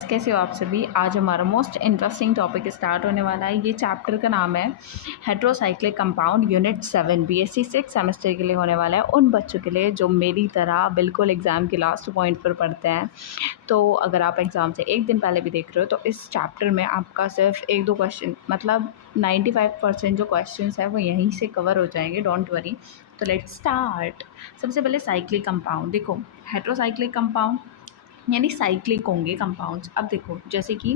कैसे हो आप सभी। आज हमारा मोस्ट इंटरेस्टिंग टॉपिक स्टार्ट होने वाला है। ये चैप्टर का नाम है heterocyclic compound unit 7 BSc 6 semester के लिए होने वाला है उन बच्चों के लिए जो मेरी तरह बिल्कुल एग्ज़ाम के लास्ट पॉइंट पर पढ़ते हैं। तो अगर आप एग्ज़ाम से एक दिन पहले भी देख रहे हो तो इस चैप्टर में आपका सिर्फ एक दो क्वेश्चन मतलब 95% जो क्वेश्चन है वो यहीं से कवर हो जाएंगे, डोंट वरी। तो लेट्स स्टार्ट। सबसे पहले साइक्लिक कंपाउंड देखो। हेट्रोसाइक्लिक कंपाउंड यानी साइक्लिक होंगे कंपाउंड्स। अब देखो जैसे कि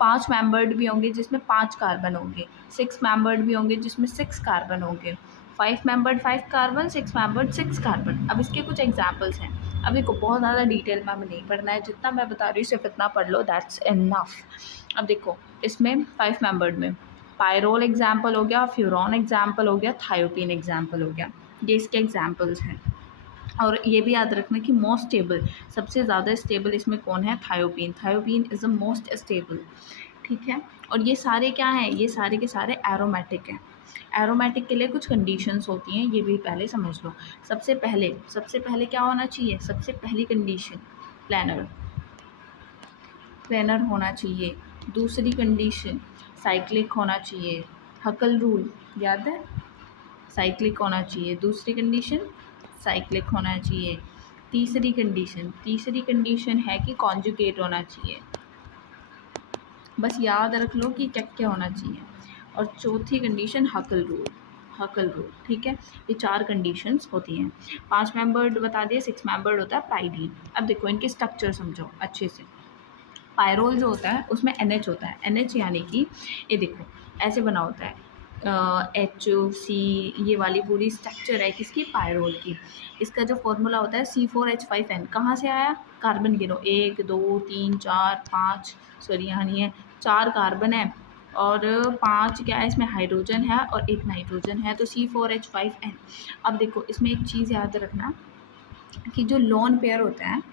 5 मेंबर्ड भी होंगे जिसमें 5 कार्बन होंगे, 6 मेंबर्ड भी होंगे जिसमें 6 कार्बन होंगे, 5 मेंबर्ड 5 कार्बन, 6 मेंबर्ड 6 कार्बन। अब इसके कुछ एग्जांपल्स हैं। अब देखो बहुत ज़्यादा डिटेल में हमें नहीं पढ़ना है, जितना मैं बता रही हूँ सिर्फ इतना पढ़ लो, दैट्स इनफ। अब देखो इसमें 5 मेंबर्ड में पायरोल एग्जाम्पल हो गया, फ्यूरॉन एग्जाम्पल हो गया, थायोपीन एग्जाम्पल हो गया। ये इसके एग्जाम्पल्स हैं। और ये भी याद रखना कि मोस्ट स्टेबल, सबसे ज़्यादा स्टेबल इसमें कौन है? थायोपीन। थायोपीन इज़ द मोस्ट स्टेबल, ठीक है। और ये सारे क्या हैं? ये सारे के सारे एरोमेटिक हैं। एरोमेटिक के लिए कुछ कंडीशंस होती हैं, ये भी पहले समझ लो। सबसे पहले क्या होना चाहिए? सबसे पहली कंडीशन प्लानर, प्लानर होना चाहिए। दूसरी कंडीशन साइक्लिक होना चाहिए। हकल रूल याद है? साइक्लिक होना चाहिए। दूसरी कंडीशन साइक्लिक होना चाहिए। तीसरी कंडीशन है कि कॉन्जुगेट होना चाहिए। बस याद रख लो कि क्या क्या होना चाहिए। और चौथी कंडीशन हकल रूल, हकल रूल, ठीक है। ये 4 कंडीशंस होती हैं। 5 मेंबर्ड बता दिए, 6 मेंबर्ड होता है पाइरीन। अब देखो इनके स्ट्रक्चर समझो अच्छे से। पायरोल जो होता है उसमें NH होता है। NH यानी कि ये देखो ऐसे बना होता है, HC, ये वाली पूरी स्ट्रक्चर है किसकी? पायरोल की। इसका जो फॉर्मूला होता है C4H5N। कहाँ से आया? कार्बन गिनो, 1 2 3 4 5, सॉरी यहाँ नहीं है, 4 कार्बन है और 5 क्या है? इसमें हाइड्रोजन है और 1 नाइट्रोजन है, तो C4H5N। अब देखो इसमें एक चीज़ याद रखना कि जो लोन पेयर होता है,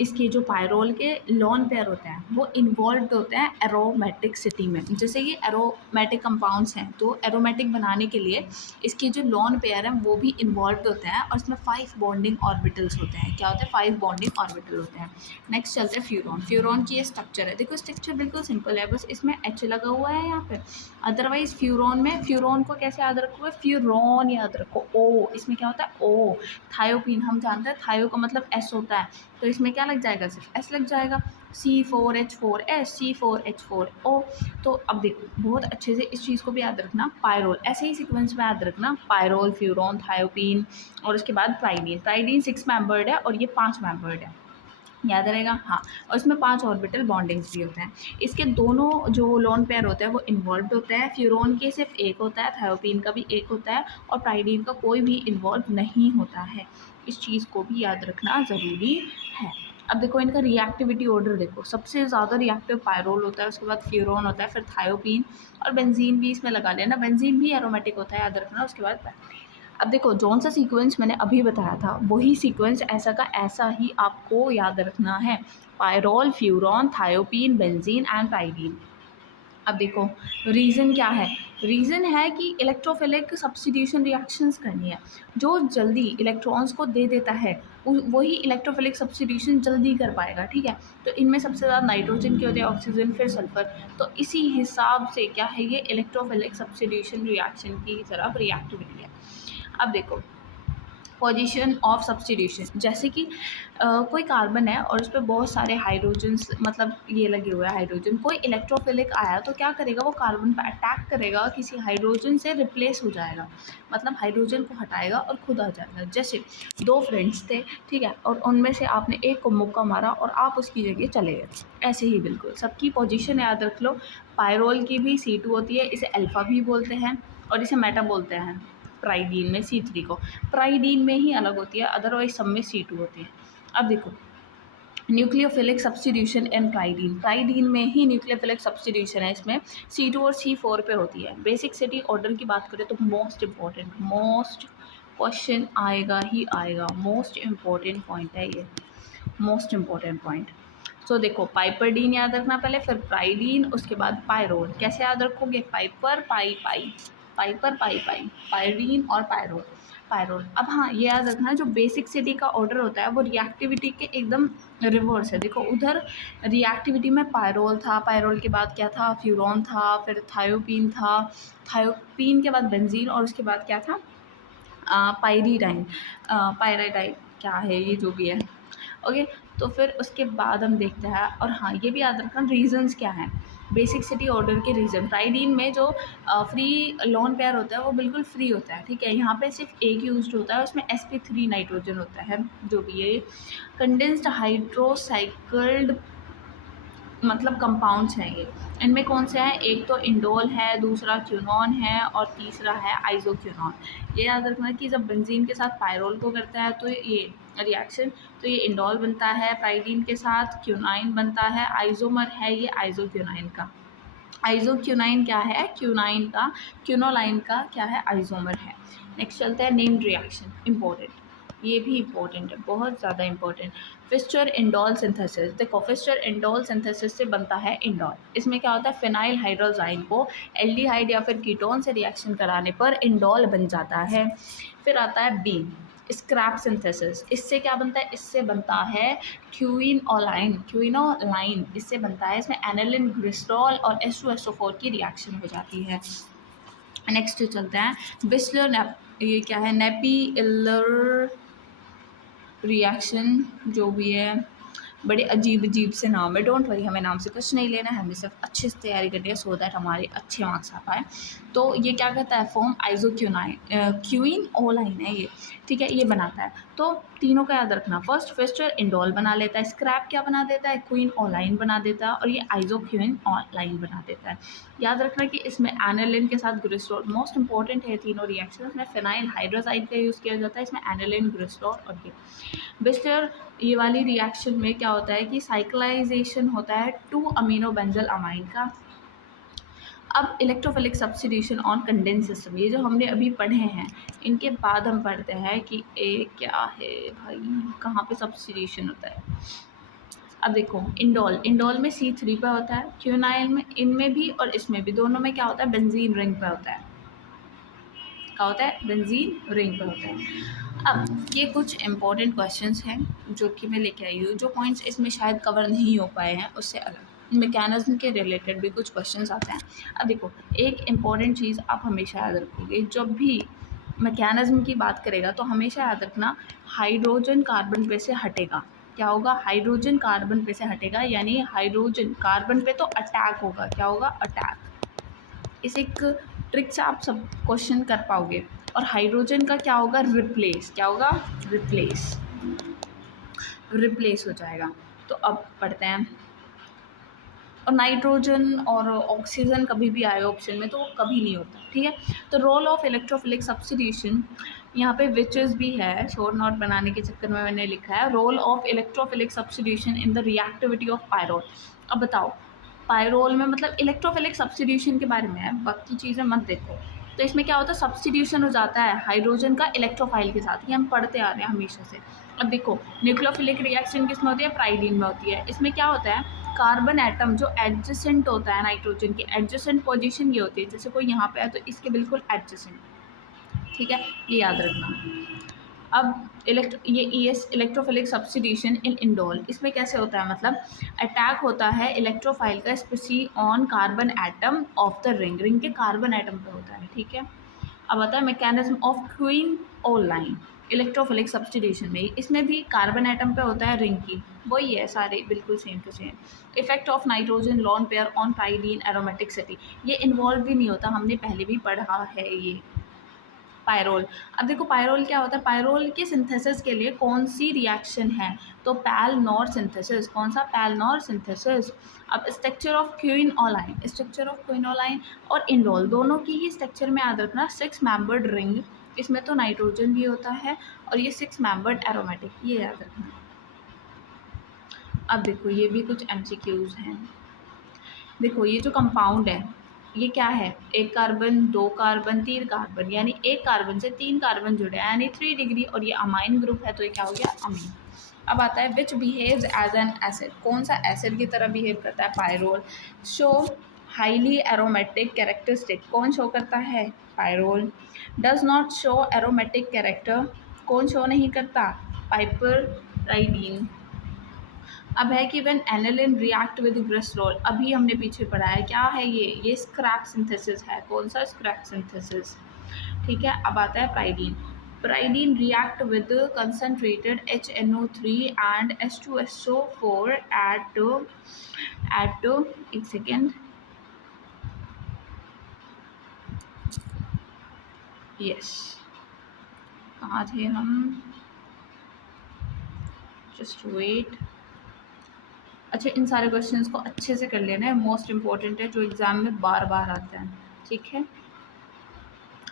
इसके जो पायरोल के लोन पेयर होते हैं वो इन्वॉल्व होते हैं एरोमेटिकसिटी में। जैसे ये एरोमेटिक कंपाउंड्स हैं तो एरोमेटिक बनाने के लिए इसके जो लोन पेयर हैं वो भी इन्वॉल्व होते हैं और इसमें 5 बॉन्डिंग ऑर्बिटल्स होते हैं। क्या होते हैं? 5 बॉन्डिंग ऑर्बिटल होते हैं। नेक्स्ट चलते हैं फ्यूरॉन। फ्यूरॉन की ये स्ट्रक्चर है, देखो स्ट्रक्चर बिल्कुल सिंपल है, बस इसमें H लगा हुआ है यहाँ पे। अदरवाइज फ्यूरॉन में, फ्यूरॉन को कैसे याद रखोगे? फ्यूरॉन याद रखो। ओ, इसमें क्या होता है? ओ। थायोपीन हम जानते हैं, थायो का मतलब S होता है, तो इसमें क्या लग जाएगा? सिर्फ S लग जाएगा। C4H4S, C4H4O। तो अब देखो बहुत अच्छे से इस चीज़ को भी याद रखना। पायरोल ऐसे ही सीक्वेंस में याद रखना, पायरोल, फ्यूरॉन, थायोपीन और उसके बाद प्राइडीन। प्राइडीन 6 मेंबर्ड है और ये 5 मेंबर्ड है, याद रहेगा। हाँ, और इसमें 5 ऑर्बिटल बॉन्डिंग्स भी होते हैं। इसके दोनों जो लोन पेयर होता है वो इन्वॉल्व होता है। फ्यूरॉन के सिर्फ एक होता है, थायोपीन का भी एक होता है और प्राइडीन का कोई भी इन्वॉल्व नहीं होता है। इस चीज़ को भी याद रखना ज़रूरी है। अब देखो इनका रिएक्टिविटी ऑर्डर देखो, सबसे ज़्यादा रिएक्टिव पायरोल होता है, उसके बाद फ्यूरॉन होता है, फिर थायोपीन और बेंजीन भी इसमें लगा लेना। बेंजीन भी एरोमेटिक होता है, याद रखना। उसके बाद अब देखो जौन सा सीक्वेंस मैंने अभी बताया था वही सीक्वेंस ऐसा का ऐसा ही आपको याद रखना है। Pyrrole, furan, thiophene, benzene and pyridine. अब देखो रीज़न क्या है? रीज़न है कि इलेक्ट्रोफिलिक सब्स्टिट्यूशन रिएक्शंस करनी है। जो जल्दी इलेक्ट्रॉन्स को दे देता है वही इलेक्ट्रोफिलिक सब्स्टिट्यूशन जल्दी कर पाएगा, ठीक है। तो इनमें सबसे ज़्यादा नाइट्रोजन के होते हैं, ऑक्सीजन, फिर सल्फर। तो इसी हिसाब से क्या है, ये इलेक्ट्रोफिलिक सब्स्टिट्यूशन रिएक्शन की तरफ रिएक्टिविटी है। अब देखो पोजीशन ऑफ सब्स्टिट्यूशन, जैसे कि कोई कार्बन है और उस पर बहुत सारे हाइड्रोजन्स मतलब ये लगे हुए हैं हाइड्रोजन, कोई इलेक्ट्रोफिलिक आया तो क्या करेगा? वो कार्बन पर अटैक करेगा, किसी हाइड्रोजन से रिप्लेस हो जाएगा, मतलब हाइड्रोजन को हटाएगा और खुद आ जाएगा। जैसे 2 फ्रेंड्स थे, ठीक है, और उनमें से आपने एक को मुक्का मारा और आप उसकी जगह चले गए, ऐसे ही बिल्कुल सबकी पोजीशन याद रख लो। पायरोल की भी C2 होती है, इसे अल्फ़ा भी बोलते हैं और इसे मेटा बोलते हैं। प्राइडीन में C3 को, प्राइडीन में ही अलग होती है, अदरवाइज सब में C2 होती है। अब देखो न्यूक्लियोफिलिक सब्स्टिट्यूशन इन प्राइडीन, प्राइडीन में ही न्यूक्लियोफिलिक सब्स्टिट्यूशन है, इसमें C2 और C4 पे होती है। बेसिक सिटी ऑर्डर की बात करें तो मोस्ट इम्पॉर्टेंट, मोस्ट क्वेश्चन आएगा ही आएगा, मोस्ट इम्पॉर्टेंट पॉइंट है ये, मोस्ट इम्पॉर्टेंट पॉइंट। सो देखो पाइपरडीन याद रखना पहले, फिर प्राइडीन, उसके बाद पायरोल। कैसे याद रखोगे? पाइपर पाई पाई, पाइपर पाई पाई, पायरीन और पायरोल। पायरोल। अब हाँ, ये याद रखना जो बेसिसिटी का ऑर्डर होता है वो रिएक्टिविटी के एकदम रिवर्स है। देखो उधर रिएक्टिविटी में पायरोल था, पायरोल के बाद क्या था, फ्यूरॉन था, फिर थायोपीन था, थायोपीन के बाद बेंजीन और उसके बाद क्या था, पायरीडाइन, पायराडाइन क्या है ये जो भी है। ओके, तो फिर उसके बाद हम देखते हैं। और हाँ, ये भी याद रखना रीजंस क्या हैं, बेसिसिटी ऑर्डर के रीज़न। प्राइडीन में जो फ्री लोन पेयर होता है वो बिल्कुल फ्री होता है, ठीक है। यहाँ पे सिर्फ एक यूज होता है, उसमें sp3 नाइट्रोजन होता है जो भी है। कंडेंस्ड हाइड्रोसाइक्ल्ड मतलब कंपाउंड्स हैं ये। इनमें कौन से हैं, एक तो इंडोल है, दूसरा क्यूनॉन है और तीसरा है आइसोक्यूनॉन। ये याद रखना कि जब बेंजीन के साथ पायरोल को करता है तो ये रिएक्शन, तो ये इंडोल बनता है, प्राइडीन के साथ क्यूनाइन बनता है, आइसोमर है ये आइसोक्यूनाइन का। आइसोक्यूनाइन क्या है, क्यूनाइन का, क्यूनोलाइन का क्या है, आइसोमर है। नेक्स्ट चलते हैं नेम्ड रिएक्शन, इंपॉर्टेंट, ये भी इंपॉर्टेंट है, बहुत ज़्यादा इंपॉर्टेंट। फिस्चर indole synthesis. देखो फिस्चर इंडोल सिंथेसिस से बनता है इंडोल। इसमें क्या होता है, फिनाइल हाइड्रोजाइन को एल्डिहाइड या फिर कीटोन से रिएक्शन कराने पर इंडोल बन जाता है। फिर आता है बीन, स्क्रैप सिंथेसिस। इससे क्या बनता है, इससे बनता है क्यूइनोलाइन, क्यूइनोलाइन इससे बनता है। इसमें एनिलिन ग्लिसरॉल और SO4 की रिएक्शन हो जाती है। नेक्स्ट चलते हैं बिस्लर, ये क्या है, नेपी-इलर रिएक्शन जो भी है, बड़े अजीब अजीब से नाम है। डोंट वरी, हमें नाम से कुछ नहीं लेना है, हमें सिर्फ अच्छे से तैयारी करनी है सो दैट हमारे अच्छे मार्क्स आ पाए। तो ये क्या कहता है, फॉर्म आइसोक्यूनाइन, क्यूइनोलाइन है ये, ठीक है, ये बनाता है। तो तीनों का याद रखना, फर्स्ट फिस्टर इंडोल बना लेता है, स्क्रैप क्या बना देता है, क्वीनोलाइन बना देता है, और ये आइसोक्यूइनोलाइन बना देता है। याद रखना कि इसमें एनिलिन के साथ ग्लिसरॉल, मोस्ट इंपॉर्टेंट है तीनों रिएक्शन में, फिनाइल हाइड्रोजाइड का यूज़ किया जाता है, इसमें एनिलिन ग्लिसरॉल और ये बिस्टर। ये वाली रिएक्शन में क्या होता है कि साइक्लाइजेशन होता है 2 अमीनो बेंजल अमाइन का। अब electrophilic substitution on condense system, ये जो हमने अभी पढ़े हैं, इनके बाद हम पढ़ते हैं कि ए क्या है भाई, कहाँ पे सब्स्टिट्यूशन होता है। अब देखो इंडोल, इंडोल में C3 पे होता है, क्यूनाइल में, इनमें भी और इसमें भी, दोनों में क्या होता है, बेंजीन रिंग पे होता है। क्या होता है, बेंजीन रिंग पे होता है। अब ये कुछ इंपॉर्टेंट क्वेश्चंस हैं जो कि मैं लेके आई हूँ, जो पॉइंट्स इसमें शायद कवर नहीं हो पाए हैं उससे अलग मैकेनिज्म के रिलेटेड भी कुछ क्वेश्चंस आते हैं। अब देखो एक इम्पॉर्टेंट चीज़ आप हमेशा याद रखोगे, जब भी मैकेनिज्म की बात करेगा तो हमेशा याद रखना हाइड्रोजन कार्बन पे से हटेगा। क्या होगा, हाइड्रोजन कार्बन पे से हटेगा, यानी हाइड्रोजन कार्बन पे तो अटैक होगा। क्या होगा, अटैक। इस एक ट्रिक से आप सब क्वेश्चन कर पाओगे। और हाइड्रोजन का क्या होगा, रिप्लेस। क्या होगा, रिप्लेस, रिप्लेस हो जाएगा। तो अब पढ़ते हैं। और नाइट्रोजन और ऑक्सीजन कभी भी आए ऑप्शन में तो वो कभी नहीं होता, ठीक है। तो रोल ऑफ इलेक्ट्रोफिलिक सब्स्टिट्यूशन, यहाँ पे विचेस भी है, शॉर्ट नोट बनाने के चक्कर में मैंने लिखा है role of electrophilic substitution in the reactivity of pyrrole. अब बताओ पायरोल में मतलब इलेक्ट्रोफिलिक सब्स्टिट्यूशन के बारे में है, बाकी चीज़ें मत देखो। तो इसमें क्या होता है, सब्स्टिट्यूशन हो जाता है हाइड्रोजन का इलेक्ट्रोफाइल के साथ, ये हम पढ़ते आ रहे हैं हमेशा से। अब देखो न्यूक्लियोफिलिक रिएक्शन किस में होती है, प्राइडीन में होती है। इसमें क्या होता है, कार्बन एटम जो एडजेसेंट होता है नाइट्रोजन की, एडजेसेंट पोजीशन ये होती है, जैसे कोई यहाँ पे है तो इसके बिल्कुल एडजेसेंट, ठीक है, ये याद रखना। अब ये इलेक्ट्रोफिलिक सब्स्टिट्यूशन इन इंडोल, इसमें कैसे होता है, मतलब अटैक होता है इलेक्ट्रोफाइल का specially on carbon atom of the ring, ring के कार्बन एटम पे होता है, ठीक है। अब आता है मैकेनिज्म ऑफ क्वीनोलाइन इलेक्ट्रोफिलिक सब्स्टिट्यूशन में, इसमें भी कार्बन एटम पे होता है रिंग की, वही है सारे बिल्कुल same to same. Effect of nitrogen lone pair on pyridine aromaticity, ये इन्वॉल्व भी नहीं होता, हमने पहले भी पढ़ा है ये। पायरोल, अब देखो पायरोल क्या होता है, पायरोल के सिंथेसिस के लिए कौन सी रिएक्शन है, तो पैलनोर सिंथेसिस। कौन सा, पैलनोर सिंथेसिस। अब स्ट्रक्चर ऑफ क्वीनोलाइन, स्ट्रक्चर ऑफ क्वीनोलाइन और इंडोल दोनों की ही स्ट्रक्चर में याद रखना 6 मेंबर्ड रिंग, इसमें तो नाइट्रोजन भी होता है और ये 6 मेंबर्ड एरोमेटिक, ये याद रखना। अब देखो ये भी कुछ MCQs हैं। देखो ये जो कंपाउंड है ये क्या है, एक कार्बन, 2 कार्बन, 3 कार्बन, यानी एक कार्बन से 3 कार्बन जुड़े हैं, यानी 3 डिग्री, और ये अमाइन ग्रुप है तो ये क्या हो गया, अमीन। अब आता है विच बिहेव्स एज एन एसिड, कौन सा एसिड की तरह बिहेव करता है, pyrrole. Show highly aromatic characteristic कौन शो करता है? Pyrrole. Does not show aromatic character कौन शो नहीं करता? पाइपराइडीन। अब है कि when aniline react with glycerol, अभी हमने पीछे पढ़ा है, क्या है ये स्क्रैप सिंथेसिस है। कौन सा स्क्रैप सिंथेसिस? ठीक है। अब आता है pyridine. Pyridine react with concentrated HNO3 and H2SO4 at एक सेकेंड, यस, कहाँ थे हम? Just wait. अच्छा, इन सारे क्वेश्चंस को अच्छे से कर लेना है, मोस्ट इम्पोर्टेंट है, जो एग्ज़ाम में बार बार आते हैं। ठीक है,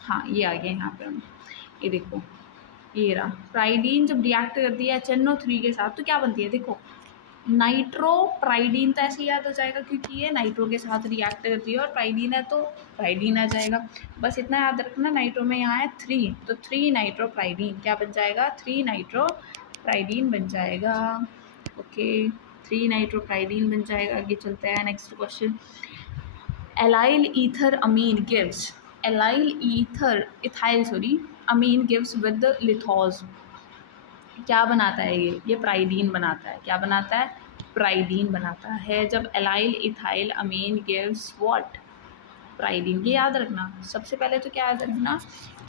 हाँ ये आ गया यहाँ पे हम, ये देखो, ये रहा। प्राइडीन जब रिएक्ट करती है HNO3 के साथ तो क्या बनती है? देखो, नाइट्रोप्राइडीन, तो ऐसे याद हो जाएगा क्योंकि ये नाइट्रो के साथ रिएक्ट करती है, और प्राइडीन है तो प्राइडीन आ जाएगा। बस इतना याद रखना, नाइट्रो में यहाँ है 3, तो 3 नाइट्रोप्राइडीन क्या बन जाएगा? 3 नाइट्रोप्राइडीन बन जाएगा। ओके, 3 नाइट्रोप्राइडीन बन जाएगा। आगे चलते हैं, next question. Allyl ether amine gives, allyl ether ethyl sorry amine gives with लिथोज, क्या बनाता है ये प्राइडीन बनाता है। क्या बनाता है? प्राइडीन बनाता है। जब allyl ethyl amine gives what? Pyridine. ये याद रखना, सबसे पहले तो क्या याद रखना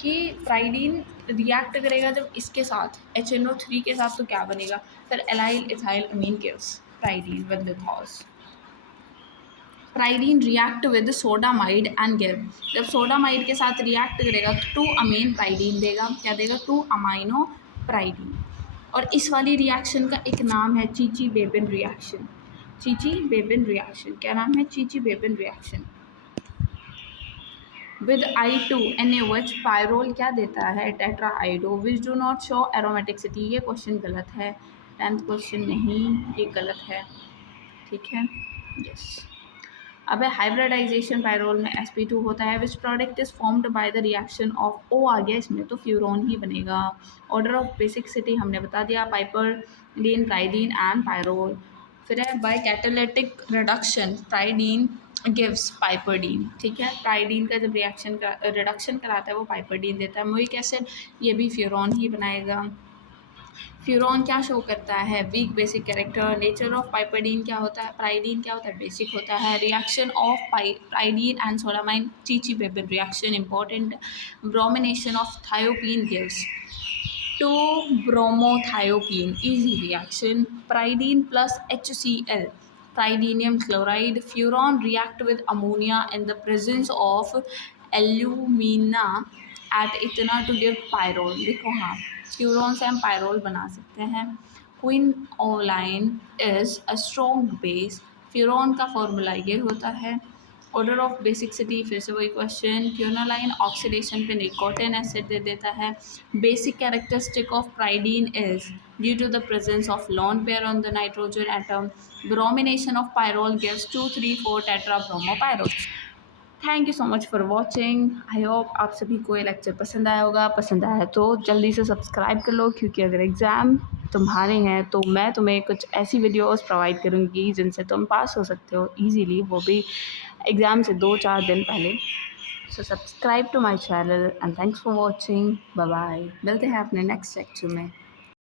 कि प्राइडीन रिएक्ट करेगा जब इसके साथ HNO3 के साथ, तो क्या बनेगा? फिर allyl ethyl amine gives pyridine with लिथोज। Pyridine react with sodamide and give, जब सोडामाइड के साथ रिएक्ट करेगा तो 2 अमीन प्राइडीन देगा। क्या देगा? 2 अमाइनो प्राइडीन। और इस वाली रिएक्शन का एक नाम है चीची-बेबिन रिएक्शन। चीची-बेबिन रिएक्शन, क्या नाम है? चीची-बेबिन रिएक्शन। विद I2NaOH पायरोल क्या देता है? Tetrahydro. Which do not show aromaticity, ये क्वेश्चन गलत है, 10th क्वेश्चन नहीं, ये गलत है। ठीक है, यस। अब है हाइब्रिडाइजेशन पायरोल में sp2 होता है, which product is formed by the reaction of O आ गया इसमें, तो फ्यूरोन ही बनेगा। ऑर्डर ऑफ बेसिसिटी हमने बता दिया, पाइपरडीन, प्राइडीन एंड पायरोल। फिर है बाय कैटालिटिक रिडक्शन प्राइडीन गिव्स पाइपरडीन। ठीक है, प्राइडीन का जब रिएक्शन का रिडक्शन कराता है वो पाइपरडीन देता है। मोइक एसिड, ये भी फ्यूरोन ही बनाएगा। फ्यूरॉन क्या शो करता है? Weak basic character. Nature of piperidine क्या होता है? प्राइडीन क्या होता है? बेसिक होता है। Reaction of pyridine and sodamide, Chichibabin reaction important. Bromination of thiophene gives 2 bromothiophene, easy reaction. Pyridine plus HCl, pyridinium chloride. Furan react with ammonia in the presence of alumina at इतना to give pyrrole. देखो, हाँ, furan से हम pyrrole बना सकते हैं। Quinoline is a strong base, furan का formula ये होता है। ऑर्डर ऑफ बेसिसिटी, फिर से वही क्वेश्चन। क्विनोलाइन ऑक्सीडेशन पे निकोटिन एसिड दे देता है। Basic characteristic of pyridine is due to the presence of lone pair on the nitrogen atom. Bromination of pyrrole gives 2, 3, 4 tetra bromopyrrole. Thank you so much for watching. I hope आप सभी को ये lecture पसंद आया होगा। पसंद आया तो जल्दी से सब्सक्राइब कर लो, क्योंकि अगर एग्ज़ाम तुम्हारे हैं तो मैं तुम्हें कुछ ऐसी वीडियोस प्रोवाइड करूँगी जिनसे तुम पास हो सकते हो ईजीली, वो भी एग्ज़ाम से 2-4 दिन पहले। So subscribe to my channel and thanks for watching. Bye bye, मिलते हैं अपने नेक्स्ट लेक्चर में।